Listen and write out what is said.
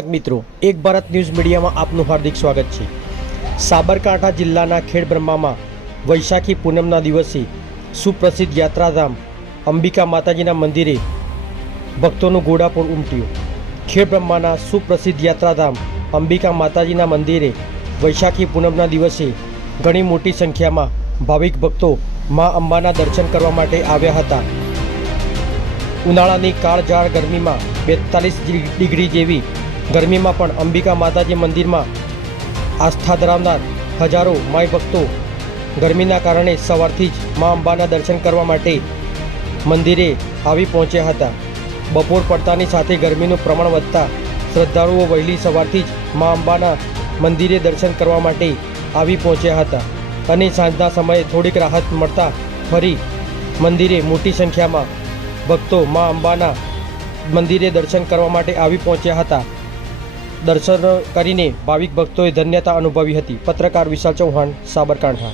મિત્રો, એક ભારત ન્યૂઝ મીડિયામાં આપનું હાર્દિક સ્વાગત છે. સાબરકાંઠા જિલ્લાના ખેડબ્રહ્મામાં વૈશાખી પૂનમના દિવસે સુપ્રસિદ્ધ યાત્રાધામ અંબિકા માતાજીના મંદિરે ભક્તોનું ઘોડાપૂર ઉમટ્યું. ખેડબ્રહ્માના સુપ્રસિદ્ધ યાત્રાધામ અંબિકા માતાજીના મંદિરે વૈશાખી પૂનમના દિવસે ઘણી મોટી સંખ્યામાં ભાવિક ભક્તો મા અંબાના દર્શન કરવા માટે આવ્યા હતા. ઉનાળાની કાળઝાળ ગરમીમાં બેતાલીસ ડિગ્રી જેવી ગરમીમાં પણ અંબિકા માતાજી મંદિરમાં આસ્થા ધરાવનાર હજારો માય ભક્તો ગરમીના કારણે સવારથી જ મા અંબાના દર્શન કરવા માટે મંદિરે આવી પહોંચ્યા હતા. બપોર પડતાની સાથે ગરમીનું પ્રમાણ વધતા શ્રદ્ધાળુઓ વહેલી સવારથી જ મા અંબાના મંદિરે દર્શન કરવા માટે આવી પહોંચ્યા હતા અને સાંજના સમયે થોડીક રાહત મળતા ફરી મંદિરે મોટી સંખ્યામાં ભક્તો મા અંબાના મંદિરે દર્શન કરવા માટે આવી પહોંચ્યા હતા. દર્શન કરીને ભાવિક ભક્તોએ ધન્યતા અનુભવી હતી. પત્રકાર વિશાલ ચૌહાણ સાબરકાંઠા.